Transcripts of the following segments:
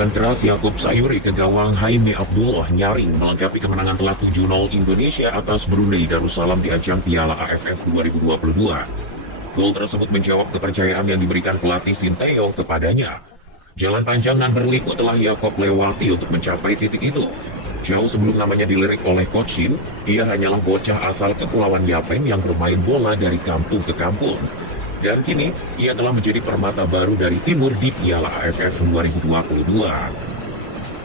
Pukulan keras Yaakob Sayuri ke gawang Jaime Abdullah nyaring melengkapi kemenangan telak 7-0 Indonesia atas Brunei Darussalam di ajang Piala AFF 2022. Gol tersebut menjawab kepercayaan yang diberikan pelatih Sinteyong kepadanya. Jalan panjang dan berliku telah Yaakob lewati untuk mencapai titik itu. Jauh sebelum namanya dilirik oleh Coach Shin, ia hanyalah bocah asal Kepulauan Yapen yang bermain bola dari kampung ke kampung. Dan kini, ia telah menjadi permata baru dari timur di Piala AFF 2022.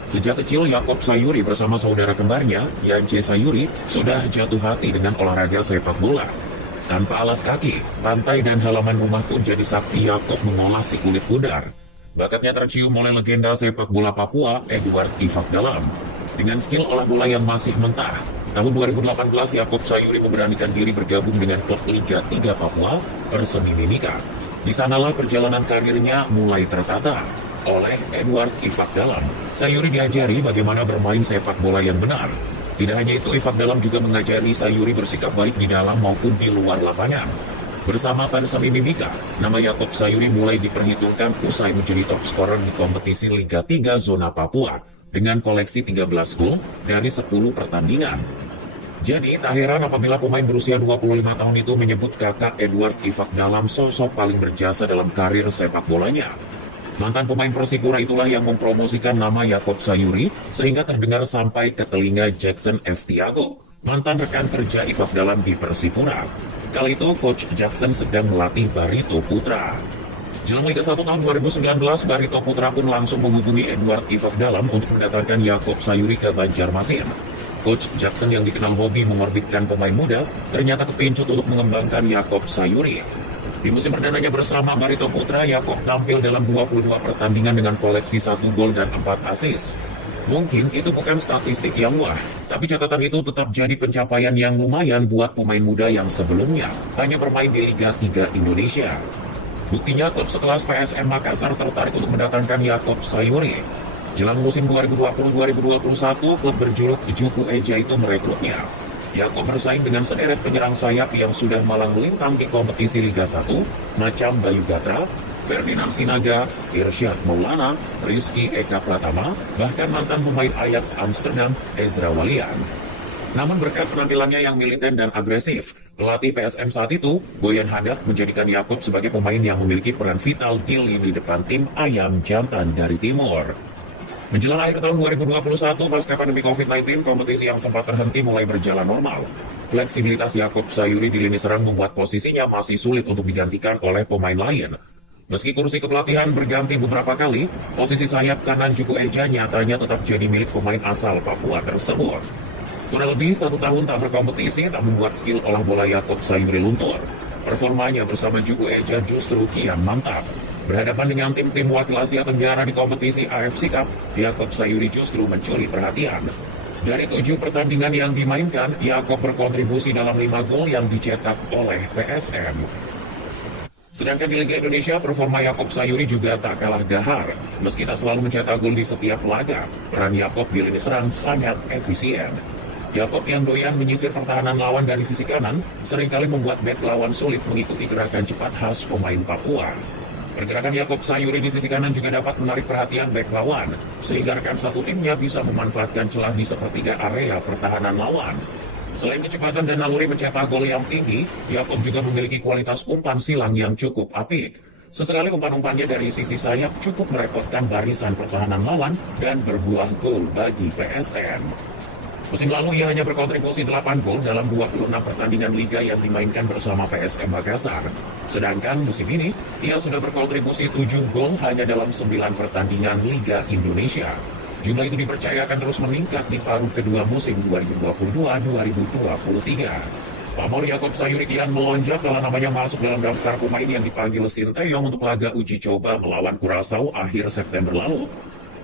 Sejak kecil, Yaakob Sayuri bersama saudara kembarnya, Yance Sayuri, sudah jatuh hati dengan olahraga sepak bola. Tanpa alas kaki, pantai dan halaman rumah pun jadi saksi Yaakob mengolah si kulit pudar. Bakatnya tercium oleh legenda sepak bola Papua, Edward Ifakdalam. Dengan skill olah bola yang masih mentah, tahun 2018 Yaakob Sayuri memberanikan diri bergabung dengan klub Liga 3 Papua, Persemi Mimika. Di sanalah perjalanan karirnya mulai tertata. Oleh Edward Ifakdalam, Sayuri diajari bagaimana bermain sepak bola yang benar. Tidak hanya itu, Ifakdalam juga mengajari Sayuri bersikap baik di dalam maupun di luar lapangan. Bersama Persemi Mimika, nama Yaakob Sayuri mulai diperhitungkan usai menjadi top scorer di kompetisi Liga 3 Zona Papua dengan koleksi 13 gol dari 10 pertandingan. Jadi, tak heran apabila pemain berusia 25 tahun itu menyebut kakak Edward Ifakdalam sosok paling berjasa dalam karir sepak bolanya. Mantan pemain Persipura itulah yang mempromosikan nama Yaakob Sayuri sehingga terdengar sampai ke telinga Jackson F. Tiago, mantan rekan kerja Ifakdalam di Persipura. Kali itu, Coach Jackson sedang melatih Barito Putra. Jelang Liga 1 tahun 2019, Barito Putra pun langsung menghubungi Edward Ifakdalam untuk mendatangkan Yaakob Sayuri ke Banjarmasin. Coach Jackson yang dikenal hobi mengorbitkan pemain muda, ternyata kepincut untuk mengembangkan Yaakob Sayuri. Di musim perdananya bersama Barito Putra, Yaakob tampil dalam 22 pertandingan dengan koleksi 1 gol dan 4 assist. Mungkin itu bukan statistik yang wah, tapi catatan itu tetap jadi pencapaian yang lumayan buat pemain muda yang sebelumnya hanya bermain di Liga 3 Indonesia. Buktinya klub sekelas PSM Makassar tertarik untuk mendatangkan Yaakob Sayuri. Jelang musim 2020-2021, klub berjuluk Juku Eja itu merekrutnya. Yaakob bersaing dengan sederet penyerang sayap yang sudah malang melintang di kompetisi Liga 1, macam Bayu Gatra, Ferdinand Sinaga, Irsyad Maulana, Rizky Eka Pratama, bahkan mantan pemain Ajax Amsterdam, Ezra Walian. Namun berkat penampilannya yang militer dan agresif, pelatih PSM saat itu, Boyan Haddad, menjadikan Yaakob sebagai pemain yang memiliki peran vital di lini depan tim Ayam Jantan dari Timur. Menjelang akhir tahun 2021, pasca pandemi COVID-19, kompetisi yang sempat terhenti mulai berjalan normal. Fleksibilitas Yaakob Sayuri di lini serang membuat posisinya masih sulit untuk digantikan oleh pemain lain. Meski kursi kepelatihan berganti beberapa kali, posisi sayap kanan Juku Eja nyatanya tetap jadi milik pemain asal Papua tersebut. Kurang lebih 1 tahun tak berkompetisi tak membuat skill olah bola Yaakob Sayuri luntur. Performanya bersama Juku Eja justru kian mantap. Berhadapan dengan tim-tim wakil Asia Tenggara di kompetisi AFC Cup, Yaakob Sayuri justru mencuri perhatian. Dari 7 pertandingan yang dimainkan, Yaakob berkontribusi dalam 5 gol yang dicetak oleh PSM. Sedangkan di Liga Indonesia, performa Yaakob Sayuri juga tak kalah gahar. Meski tak selalu mencetak gol di setiap laga, peran Yaakob di lini serang sangat efisien. Yaakob yang doyan menyisir pertahanan lawan dari sisi kanan, seringkali membuat bek lawan sulit mengikuti gerakan cepat khas pemain Papua. Pergerakan Yaakob Sayuri di sisi kanan juga dapat menarik perhatian bek lawan, sehingga rekan satu timnya bisa memanfaatkan celah di sepertiga area pertahanan lawan. Selain kecepatan dan naluri mencetak gol yang tinggi, Yaakob juga memiliki kualitas umpan silang yang cukup apik. Sesekali umpan-umpannya dari sisi sayap cukup merepotkan barisan pertahanan lawan dan berbuah gol bagi PSM. Musim lalu ia hanya berkontribusi 8 gol dalam 26 pertandingan liga yang dimainkan bersama PSM Makassar. Sedangkan musim ini, ia sudah berkontribusi 7 gol hanya dalam 9 pertandingan Liga Indonesia. Jumlah itu dipercaya akan terus meningkat di paruh kedua musim 2022-2023. Pamor Yaakob Sayuri kian melonjak kalau namanya masuk dalam daftar pemain yang dipanggil Sinteyong untuk laga uji coba melawan Curaçao akhir September lalu.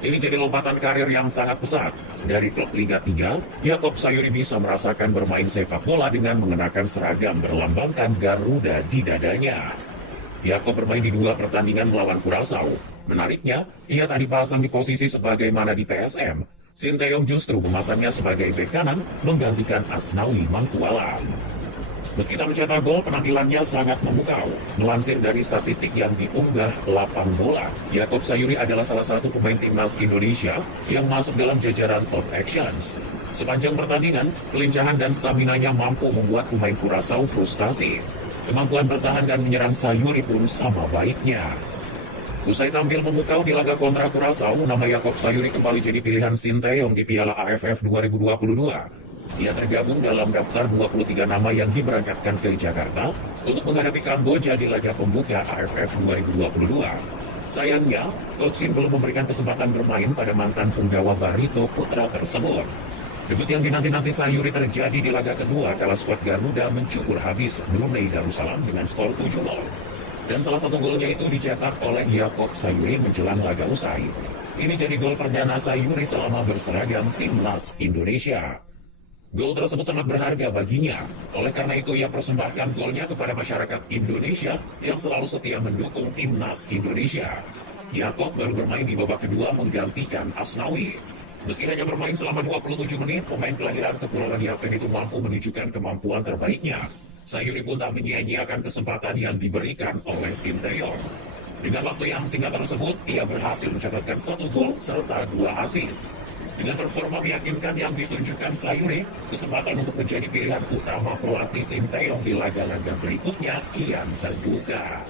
Ini jadi lompatan karir yang sangat pesat. Dari klub Liga 3, Yaakob Sayuri bisa merasakan bermain sepak bola dengan mengenakan seragam berlambangkan Garuda di dadanya. Yaakob bermain di 2 pertandingan melawan Curaçao. Menariknya, ia tak dipasang di posisi sebagaimana di PSM. Sinteyong justru memasangnya sebagai bek kanan, menggantikan Asnawi Mangkualam. Meski tak mencetak gol, penampilannya sangat memukau. Melansir dari statistik yang diunggah Lapang Bola, Yaakob Sayuri adalah salah satu pemain timnas Indonesia yang masuk dalam jajaran top actions. Sepanjang pertandingan, kelincahan dan staminanya mampu membuat pemain Curaçao frustasi. Kemampuan bertahan dan menyerang Sayuri pun sama baiknya. Usai tampil memukau di laga kontra Curaçao, nama Yaakob Sayuri kembali jadi pilihan Sinteyong di Piala AFF 2022. Dia tergabung dalam daftar 23 nama yang diberangkatkan ke Jakarta untuk menghadapi Kamboja di laga pembuka AFF 2022. Sayangnya, Coach Shin belum memberikan kesempatan bermain pada mantan punggawa Barito Putra tersebut. Debut yang dinanti-nanti Sayuri terjadi di laga kedua kala skuad Garuda mencukur habis Brunei Darussalam dengan skor 7-0. Dan salah satu golnya itu dicetak oleh Yaakob Sayuri menjelang laga usai. Ini jadi gol perdana Sayuri selama berseragam timnas Indonesia. Gol tersebut sangat berharga baginya. Oleh karena itu ia persembahkan golnya kepada masyarakat Indonesia yang selalu setia mendukung timnas Indonesia. Yaakob baru bermain di babak kedua menggantikan Asnawi. Meski hanya bermain selama 27 menit, pemain kelahiran Kepulauan Yapen itu mampu menunjukkan kemampuan terbaiknya. Sayuri pun tak menyia-nyiakan kesempatan yang diberikan oleh Sinteyong. Dengan waktu yang singkat tersebut, ia berhasil mencatatkan 1 gol serta 2 assist. Dengan performa meyakinkan yang ditunjukkan Sayuri, kesempatan untuk menjadi pilihan utama pelatih Sinteyong di laga-laga berikutnya kian terbuka.